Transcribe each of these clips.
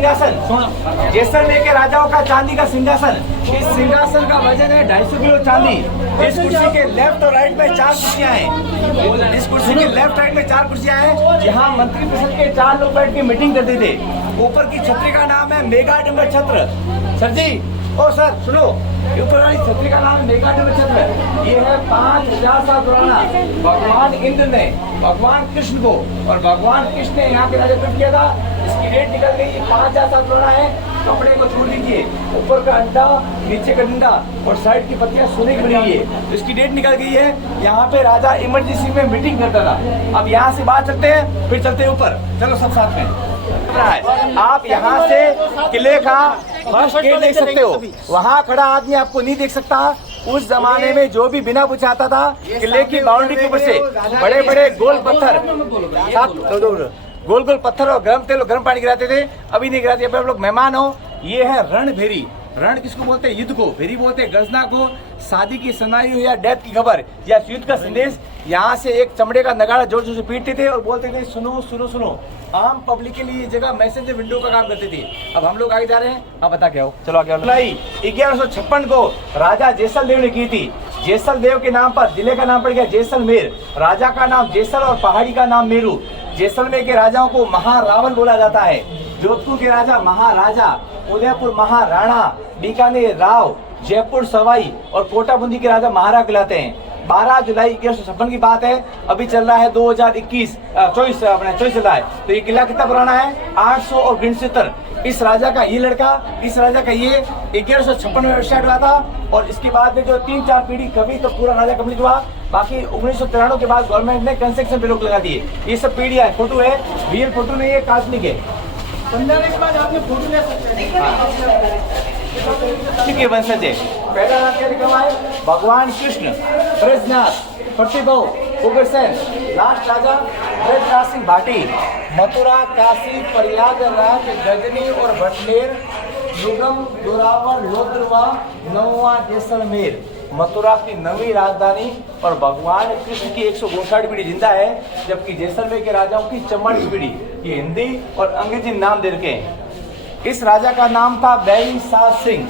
सिंहासन, जैसलमेर के राजाओं का चांदी का सिंहासन। इस सिंहासन का वजन है 250 किलो चांदी। इस कुर्सी के लेफ्ट और राइट में 4 कुर्सियां हैं। इस कुर्सी के लेफ्ट राइट में 4 कुर्सियां हैं। यहाँ मंत्रिपरिषद के 4 लोग बैठ के मीटिंग करते थे। ऊपर की छतरी का नाम है मेगा डिम्बर छत्र। सर जी, ओ सर सुनो, ऊपर वाली छतरी का नाम मेगा डिम्बर छत्र। ये है 5000 साल पुराना। भगवान इंद्र ने भगवान कृष्ण को, और भगवान कृष्ण ने यहाँ के राजा को किया था। इसकी डेट निकल गई, 5000 साल पुराना है। कपड़े को छोड़ दीजिए, ऊपर का अंडा, नीचे का डंडा और साइड की पत्तियां सोने की बनी हुई है। तो इसकी डेट निकल गई है। यहाँ पे राजा इमरजेंसी में मीटिंग करता था। अब यहाँ से बाहर चलते हैं, फिर चलते हैं ऊपर। चलो सब साथ में। आप यहाँ से किले का फर्स्ट गेट देख सकते हो। वहाँ खड़ा आदमी आपको नहीं देख सकता। उस जमाने में जो भी बिना पूछे आता था, किले की बाउंड्री के ऊपर से बड़े बड़े गोल पत्थर, गोल गोल पत्थर और गर्म तेल और गर्म पानी गिराते थे। अभी नहीं गिराते। आप लोग मेहमान हो। ये है रणभेरी। रण किसको बोलते हैं? युद्ध को। भेरी बोलते हैं गर्जना को। शादी की सुनाई हो या डेथ की खबर या युद्ध का संदेश, यहाँ से एक चमड़े का नगाड़ा जोर जोर से पीटते थे और बोलते थे सुनो सुनो सुनो। आम पब्लिक के लिए ये जगह मैसेंजर विंडो का काम करती थी। अब हम लोग आगे जा रहे हैं। आप बता क्या हो, चलो आगे। 1156 को राजा जैसलदेव ने की थी। जैसलदेव के नाम पर जिले का नाम पड़ गया जैसलमेर। राजा का नाम जैसल और पहाड़ी का नाम मेरू। जैसलमेर के राजाओं को महारावण बोला जाता है। जोधपुर के राजा महाराजा, उदयपुर महाराणा, बीकानेर राव, जयपुर सवाई और कोटा बूंदी के राजा महाराज कहलाते हैं। 12 जुलाई 1156 की बात है। अभी चल रहा है 2024 चल रहा है। तो ये किला कितना पुराना है? 800 और 69। इस राजा का ये लड़का, इस राजा का ये 1156 में स्टार्ट हुआ था। और इसके बाद में जो 3-4 पीढ़ी कभी तो पूरा राजा कंप्लीट हुआ। बाकी 1993 के बाद गवर्नमेंट ने कंस्ट्रक्शन पे रोक लगा दिए। ये सब पीढ़ियां है। फोटो है, रियल फोटो नहीं है, काल्पनिक है। 15 के बाद आपने फोटो ले सकते हैं। ठीक है, वंशज है। पहला नाम क्या लिखा हुआ है? भगवान कृष्ण, ब्रजनाथ, प्रतिभव, उग्रसेन। लास्ट राजा ब्रजराज सिंह भाटी। मथुरा, काशी, प्रयागराज, गजनी और भटनेर, युगम, जोरावर, लोद्रवा, नौवा जैसलमेर। मथुरा की 9वीं राजधानी। और भगवान कृष्ण की 159 पीढ़ी जिंदा है, जबकि जैसलमेर के राजाओं की 44 पीढ़ी ये हिंदी और अंग्रेजी नाम दे रखे हैं। इस राजा का नाम था बैरी साल सिंह।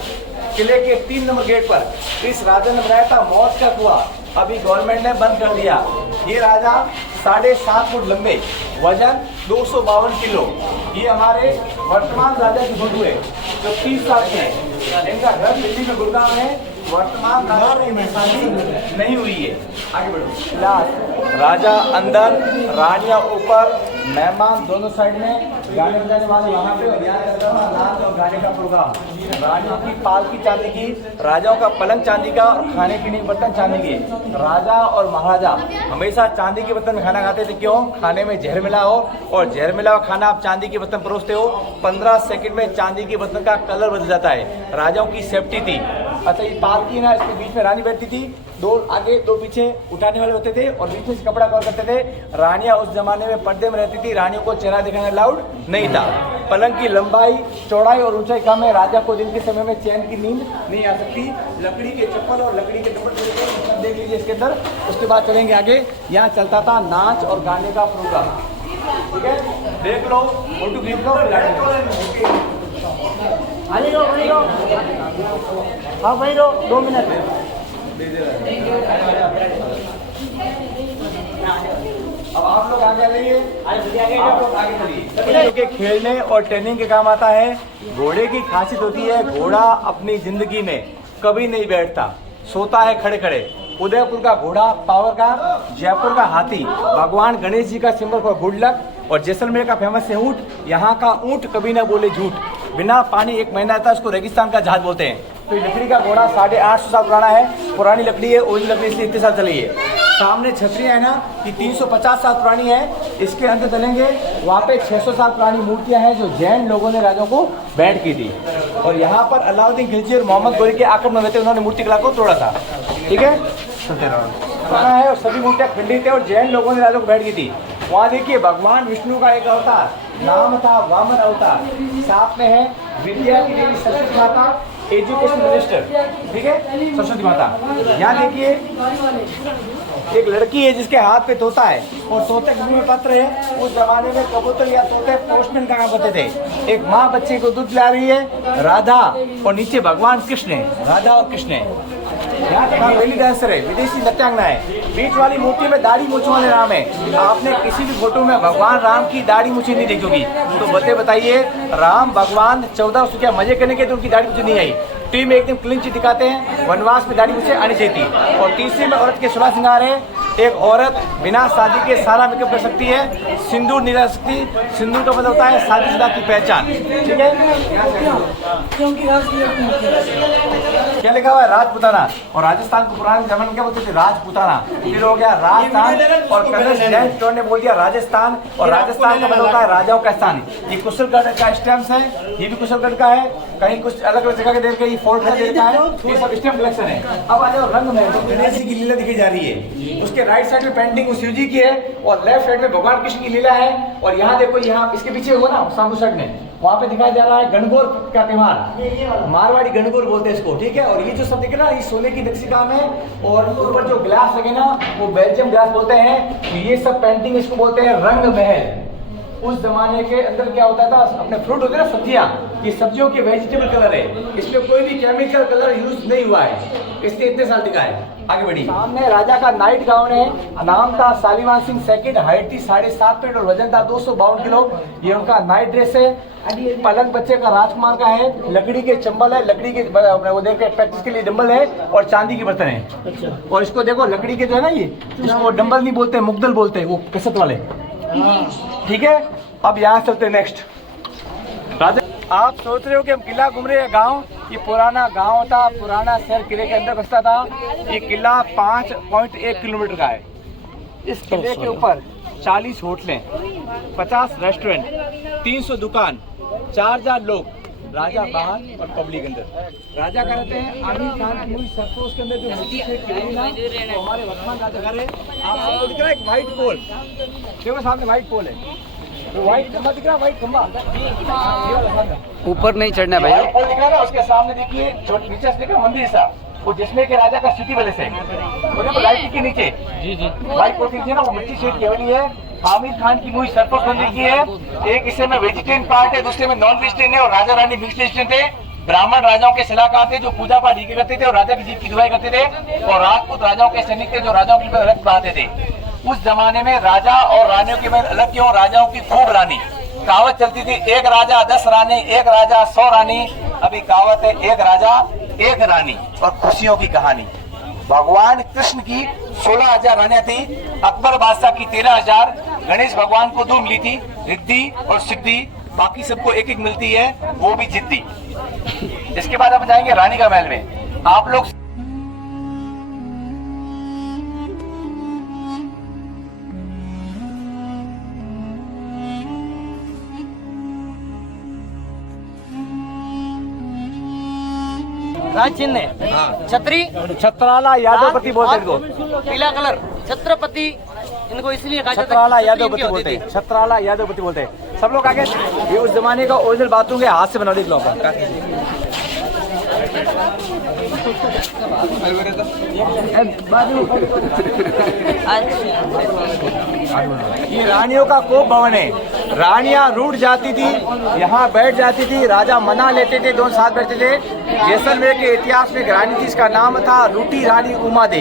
किले के 3 नंबर गेट पर इस राजा ने बनाया था मौत का कुआं। अभी गवर्नमेंट ने बंद कर दिया। ये राजा 7.5 फुट लंबे, वजन 252 किलो। ये हमारे वर्तमान राजा की फोटो है जो 30 साल के हैं। इनका घर दिल्ली में गुड़गांव है। वर्तमान राजा में शादी नहीं हुई है। आगे बढ़ो। राजा अंदर, रानियां ऊपर, मेहमान दोनों साइड में, गाने बजाने वाले वहाँ पे और यहाँ चल रहा नाच और गाने का प्रोग्राम। रानियों की पालकी चांदी की, राजाओं का पलंग चांदी का और खाने पीने के बर्तन चांदी के। राजा और महाराजा हमेशा चांदी के बर्तन में खाना खाते थे। क्यों? खाने में जहर मिला हो, और जहर मिला हुआ खाना आप चांदी के बर्तन परोसते हो, 15 सेकंड में चांदी के बर्तन का कलर बदल जाता है। राजाओं की सेफ्टी थी। अच्छा, ये पालकी ना, इसके बीच में रानी बैठती थी। 2 आगे 2 पीछे उठाने वाले होते थे और बीच में से कपड़ा कवर करते थे। रानियां उस जमाने में पर्दे में रहती थी। रानियों को चेहरा दिखाना अलाउड नहीं था। पलंग की लंबाई, चौड़ाई और ऊंचाई कम है। राजा को दिन के समय में चैन की नींद नहीं आ सकती। लकड़ी के चप्पल और लकड़ी के चप्पल देख लीजिए इसके अंदर। उसके बाद चलेंगे आगे। यहाँ चलता था नाच और गाने का प्रोग्राम। ठीक है, देख लो, फोटो खींच लो। हाँ भाई, 2 मिनट। अब आप लोग आगे आइए, आप लोग आगे चलिए। के खेलने और ट्रेनिंग के काम आता है। घोड़े की खासियत होती है, घोड़ा अपनी जिंदगी में कभी नहीं बैठता, सोता है खड़े खड़े। उदयपुर का घोड़ा पावर का, जयपुर का हाथी भगवान गणेश जी का सिंबल फॉर गुड लक, और जैसलमेर का फेमस है ऊँट। यहाँ का ऊँट कभी ना बोले झूठ। बिना पानी 1 महीना रहता है, उसको रेगिस्तान का जहाज बोलते हैं। तो लकड़ी का घोड़ा 850 साल पुराना है। पुरानी लकड़ी है, ओरिजिनल लकड़ी इसलिए इतने साल चली है। सामने छतरियाँ है ना, कि 350 साल पुरानी है। इसके अंदर चलेंगे, वहाँ पे 600 साल पुरानी मूर्तियाँ हैं जो जैन लोगों ने राजाओं को भेंट की थी। और यहाँ पर अलाउद्दीन खिलजी और मोहम्मद गोरी के आक्रमण में थे, उन्होंने मूर्ति कला को तोड़ा था। ठीक है, है और सभी मूर्तियाँ खंडित है और जैन लोगों ने राजाओं को भेंट की थी। वहाँ देखिए, भगवान विष्णु का एक अवतार, नाम था वामन अवतार। साथ में है विद्या की देवी सरस्वती माता, एजुकेशन मिनिस्टर। ठीक है, सरस्वती माता। यहाँ देखिए एक लड़की है जिसके हाथ पे तोता है और तोते के मुंह में पत्र है। उस जमाने में कबूतर या तोते पोस्टमैन का काम करते थे। एक माँ बच्चे को दूध पिला रही है, राधा, और नीचे भगवान कृष्ण है, राधा और कृष्ण है। यहाँ का बेली डांसर है, विदेशी नृत्यांगना है। बीच वाली मूर्ति में दाढ़ी मूंछों वाले राम है। आपने किसी भी फोटो में भगवान राम की दाढ़ी मूंछें नहीं देखी होगी, तो बताइए राम भगवान 14 वर्ष क्या मजे करने के तो उनकी दाढ़ी मूंछें नहीं आई। टीम में एकदम क्लीन चिट दिखाते हैं, वनवास में दाढ़ी मूंछें आनी चाहिए थी। और तीसरी में औरत के 16 श्रृंगार है। एक औरत बिना शादी के सारा मेकअप कर सकती है, सिंदूर नहीं लगा सकती। सिंदूर का मतलब होता है शादीशुदा की पहचान, ठीक है। क्या लिखा हुआ है? राजपुताना। और राजस्थान को पुराने जमाने में क्या बोलते थे? राजपुताना। फिर हो गया राजस्थान, और कलर ने बोल दिया राजस्थान, और राजस्थान का मतलब होता है राजाओं का स्थान। ये कुशलगढ़ का स्टैम्प है, ये भी कुशलगढ़ का है। कहीं कुछ अलग अलग जगह के देर के फोर्ट का देर का है, ये सब स्टैम्प कलेक्शन है। अब आ जाओ रंग में, तो गणेश जी की लीला दिखाई जा रही है। उसके राइट साइड में पेंटिंग शिव जी की है, और लेफ्ट साइड में भगवान कृष्ण की लीला है। और यहाँ देखो, यहाँ इसके पीछे हुआ ना सामू साइड में, वहाँ पे दिखाई जा रहा है गणगौर का त्योहार। मारवाड़ी गणगौर बोलते हैं इसको, ठीक है। और ये जो सब दिख रहा है, ये सोने की नक्शी काम है। और ऊपर जो ग्लास लगे ना, वो बेल्जियम ग्लास बोलते हैं। तो ये सब पेंटिंग इसको बोलते हैं रंग महल। उस जमाने के अंदर क्या होता था, अपने फ्रूट होते हैं ना, सब्जियां, ये सब्जियों के वेजिटेबल कलर है, इसमें कोई भी केमिकल कलर यूज नहीं हुआ है, इसलिए इतने साल टिका है। आगे बढ़ी। सामने राजा का नाइट गाउन है, नाम था शालीवान सिंह सेकंड, हाइट थी 7.5 फीट और वजन था 252 किलो। ये उनका नाइट ड्रेस है। पलंग बच्चे का राजकुमार का है, लकड़ी के चंबल है, लकड़ी के वो देखते प्रैक्टिस के लिए डंबल है, और चांदी के बर्तन है। और इसको देखो, लकड़ी के जो है ना, ये इसको डंबल नहीं बोलते, मुगदल बोलते हैं, वो कसरत वाले, ठीक है। अब यहाँ चलते नेक्स्ट। राजा, आप सोच रहे हो कि हम किला घूम रहे हैं, गांव, ये पुराना गांव था, पुराना शहर किले के अंदर बसता था। ये किला 5.1 किलोमीटर का है। इस किले के ऊपर 40 होटलें, 50 रेस्टोरेंट, 300 दुकान, 4000 लोग, राजा बाहर और पब्लिक अंदर। राजा का रहते हैं आमिर खान की मूवी सरफरोश के अंदर जो मूवी से खिलाई ना, तो हमारे वर्तमान राजा घर है। आपको दिख रहा है एक व्हाइट पोल, देखो सामने व्हाइट पोल है, तो व्हाइट खंबा दिख रहा है, व्हाइट खंबा ऊपर नहीं चढ़ना भाई। व्हाइट पोल दिख रहा है ना, उसके सामने देखिए नीचे से देखो मंदिर सा, वो जिसमें के राजा का सिटी पैलेस है, वो देखो लाइट के नीचे जी व्हाइट पोल नीचे ना, वो मिट्टी शेड की हवेली है। आमिर खान की मूवी सरफरोश मंदिर की है। एक हिस्से में वेजिटेरियन पार्ट है, दूसरे में नॉन वेजिटेरियन है। और राजा रानी मिक्स वेजिटेरियन थे। ब्राह्मण राजाओं के सलाहकार थे जो पूजा पाठ ठीक करते थे और राजा की जीत की दुआई करते थे। और राजपूत राजाओं के सैनिक थे जो राजाओं के लिए रक्त बहाते थे। उस जमाने में राजा और रानियों के में अलग क्यों? राजाओं की खूब रानी, कहावत चलती थी, एक राजा 10 रानी, एक राजा 100 रानी। अभी कहावत है, एक राजा 1 रानी, और खुशियों की कहानी। भगवान कृष्ण की 16,000 रानियां थी, अकबर बादशाह की 13,000। गणेश भगवान को 2 मिली थी, रिद्धि और सिद्धि, बाकी सबको एक एक मिलती है, वो भी जिद्दी। इसके बाद आप जाएंगे रानी का महल में। आप लोग राज चिन्ह है, छतरी, छत्राला यादवपति बोलते हैं इनको, पीला कलर, छत्रपति, इनको इसलिए कहा जाता है छत्राला कि यादवपति बोलते हैं, छत्राला यादवपति बोलते हैं। सब लोग आगे, ये उस जमाने का ओरिजिनल बाथरूम है, हाथ से बना देख लो। ये रानियों का कोप भवन है। रानियां रूठ जाती थी, यहाँ बैठ जाती थी, राजा मना लेते थे, दोनों साथ बैठते थे। जैसलमेर के इतिहास में एक रानी थी, इसका नाम था रूटी रानी उमा दे।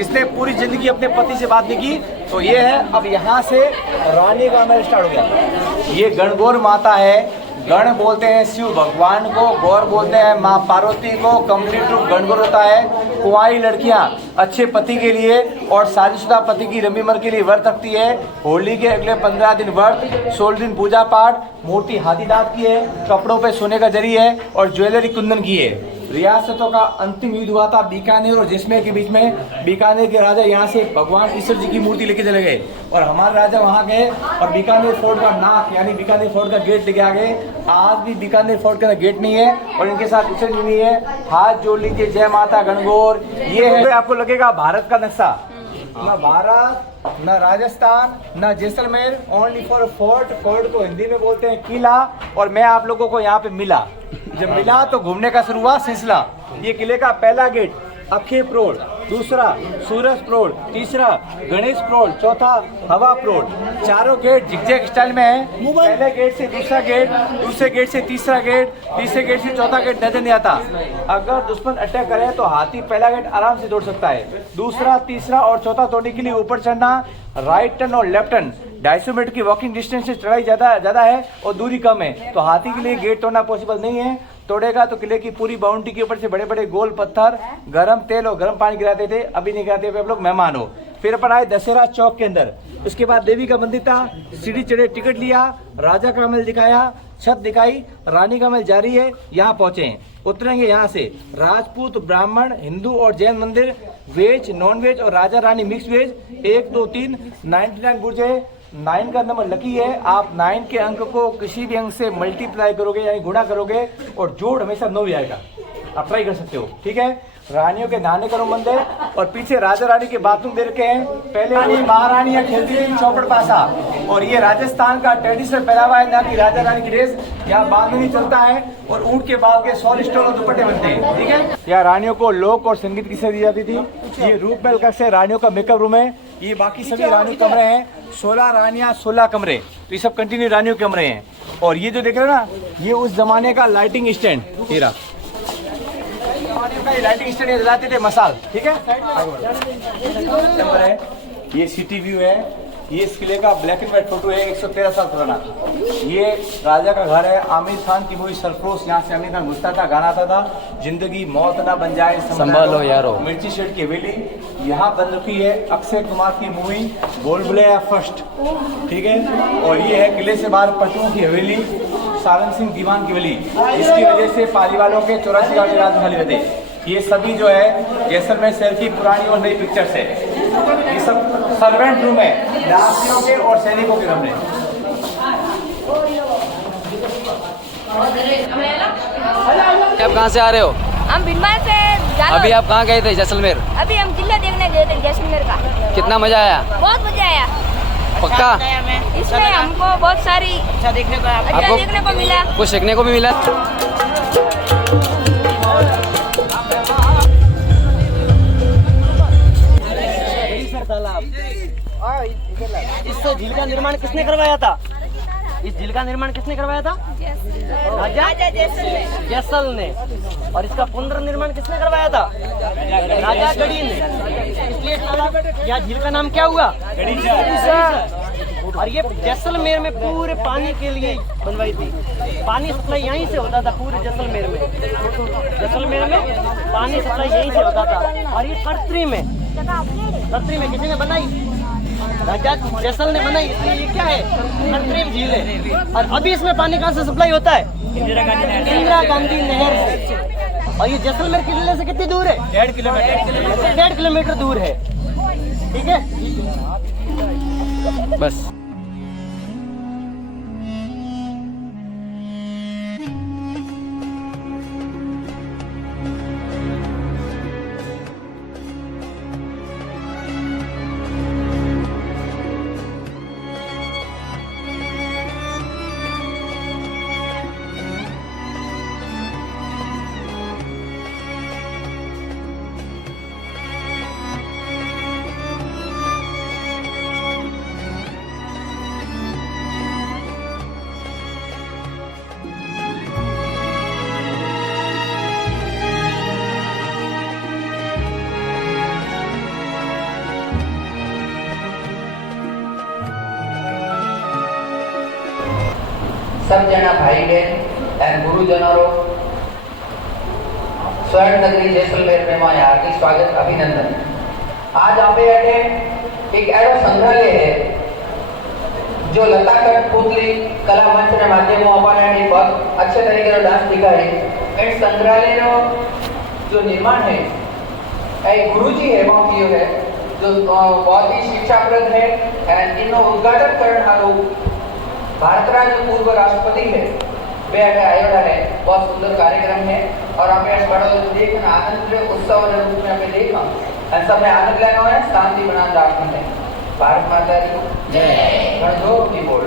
इसने पूरी जिंदगी अपने पति से बात नहीं की। तो ये है, अब यहाँ से रानी का महल स्टार्ट हो गया। ये गणगौर माता है। गण बोलते हैं शिव भगवान को, गौर बोलते हैं माँ पार्वती को। कंप्लीट रूप गणगौर होता है। कुंवारी लड़कियां अच्छे पति के लिए और शादीशुदा पति की लंबी उम्र के लिए व्रत रखती है। होली के अगले 15 दिन व्रत, 16 दिन पूजा पाठ। मूर्ति हाथी दांत की है, कपड़ों पे सोने का जरी है और ज्वेलरी कुंदन की है। रियासतों का अंतिम युद्ध हुआ था बीकानेर और जैसलमेर के बीच में। बीकानेर के राजा यहाँ से भगवान ईश्वर जी की मूर्ति लेके चले गए और हमारे राजा वहाँ गए और बीकानेर फोर्ट का नाक यानी बीकानेर फोर्ट का गेट लेके आ गए। आज भी बीकानेर फोर्ट का गेट नहीं है और इनके साथ ईश्वर जी नहीं है। हाथ जोड़ लीजिए, जय माता गणगौर। ये है, आपको लगेगा भारत का नक्शा, न भारत न राजस्थान न Jaisalmer, only for fort. Fort को हिंदी में बोलते हैं किला। और मैं आप लोगों को यहाँ पे मिला, जब मिला तो घूमने का शुरू हुआ सिलसिला। ये किले का पहला गेट अखेप रोड, दूसरा सूरज प्रौढ़, तीसरा गणेश प्रौढ़, चौथा हवा प्रौढ़। चारों गेट जिगजैग स्टाइल में है। पहले गेट से दूसरा गेट, दूसरे गेट से तीसरा गेट, तीसरे गेट से चौथा गेट नजर नहीं आता। अगर दुश्मन अटैक करे तो हाथी पहला गेट आराम से तोड़ सकता है। दूसरा, तीसरा और चौथा तोड़ने के लिए ऊपर चढ़ना, राइट टर्न और लेफ्ट टर्न 250 मीटर की वॉकिंग डिस्टेंस से चढ़ाई ज़्यादा है और दूरी कम है, तो हाथी के लिए गेट तोड़ना पॉसिबल नहीं है। तोड़ेगा तो किले की पूरी बाउंड्री के ऊपर से बड़े बड़े गोल पत्थर, गर्म तेल और गर्म पानी गिराते थे। अभी नहीं गिराते, आप लोग मेहमान हो। फिर अपन आए दशहरा चौक के अंदर। उसके बाद देवी का मंदिर था, सीढ़ी चढ़े, टिकट लिया, राजा का महल दिखाया, छत दिखाई, रानी का महल जारी है, यहाँ पहुंचे हैं। उतरेंगे यहाँ से। राजपूत, ब्राह्मण, हिंदू और जैन मंदिर, वेज, नॉन वेज और राजा रानी मिक्स वेज। 1 2 3 99 बुर्ज है। 9 का नंबर लकी है। आप 9 के अंक को किसी भी अंक से मल्टीप्लाई करोगे यानी गुणा करोगे और जोड़ हमेशा 9 ही आएगा। आप ट्राई कर सकते हो, ठीक है। रानियों के नहाने का रूम मंदिर और पीछे राजा रानी के बाथरूम दे रखे हैं। पहले रानी महारानियां खेलती थी चौपड़ पासा, और ये राजस्थान का ट्रेडिशनल पहनावा है ना कि राजा रानी की ड्रेस। यहाँ बांधनी चलता है और ऊंट के बाल के 100 स्टोन और दुपट्टे बनते हैं, ठीक है। यहाँ रानियों को लोक और संगीत की सेवा दी जाती थी। ये रूप महल कक्ष है, रानियों का मेकअप रूम है। ये बाकी सभी रानी कमरे हैं। 16 रानियां 16 कमरे, तो ये सब कंटिन्यू रानियों के कमरे हैं। और ये जो देख रहे हो ना, ये उस जमाने का लाइटिंग स्टैंड, हीरा लाइटिंग स्टैंड जलाते थे मसाल, ठीक है। नंबर है, ये सिटी व्यू है। ये इस किले का ब्लैक एंड व्हाइट फोटो है, 113 साल पुराना। ये राजा का घर है। आमिर खान की मूवी सरफरोश, यहाँ से आमिर खान घुसता था, गाना आता था, जिंदगी मौत ना बन जाए संभालो यारो। मिर्ची शेड की हवेली यहाँ बन रखी है। अक्षय कुमार की मूवी बोल बुलाया फर्स्ट, ठीक है। और ये है किले से बाहर पशुओं की हवेली, सालन सिंह दीवान की हवेली। इसकी वजह से पाली वालों के 84 गांव के राज खाली रहते। ये सभी जो है जैसलमेर शहर की पुरानी और नई पिक्चर्स है। ये सब सर्वेंट रूम है, दासियों के और सैनिकों के कमरे। आप कहाँ से आ रहे हो? हम भिंडवाल से अभी आप कहाँ गए थे जैसलमेर? अभी हम किला देखने गए थे जैसलमेर का। कितना मजा आया? बहुत मजा आया। पक्का? इसमें हमको बहुत सारी अच्छा देखने को मिला, कुछ सीखने को भी मिला। इस झील का निर्माण किसने करवाया था? इस झील का निर्माण किसने करवाया था? राजा जैसल ने। और इसका पुनर्निर्माण किसने करवाया था? राजा गढ़ी ने। इसलिए यह झील का नाम क्या हुआ? और ये जैसलमेर में पूरे पानी के लिए बनवाई थी। पानी सप्लाई यहीं से होता था पूरे जैसलमेर में। जैसलमेर में पानी सप्लाई यहीं से होता था। और ये कर्त्री में किसी ने बनाई? राजा जैसल ने बनाई। इसलिए ये क्या है? कृत्रिम झील है। और अभी इसमें पानी कहाँ से सप्लाई होता है? इंदिरा गांधी नहर से। और ये जैसलमेर किले से कितनी दूर है? 1.5 किलोमीटर। 1.5 किलोमीटर दूर है, ठीक है। बस सब जना भाई बहन एंड गुरुजनों स्वर्ण नगरी जैसलमेर में मां हार्दिक स्वागत अभिनंदन। आज आप एक ऐसा संग्रहालय है जो लताकट पुतली कला मंच के माध्यमों अपन बहुत अच्छे तरीके से डांस दिखाई। इस संग्रहालय जो निर्माण है एक गुरुजी है वो कियो है जो बहुत ही शिक्षाप्रद है। एंड इनो उद्घाटन करने वालों भारतरा जो पूर्व राष्ट्रपति है वे आयोडा है। बहुत सुंदर कार्यक्रम है और हमें बड़ा देखना आनंद उत्सव रूप में हमें देखा सब में आनंद लेना है। शांति बनाना है। भारत माता की जय। की बोल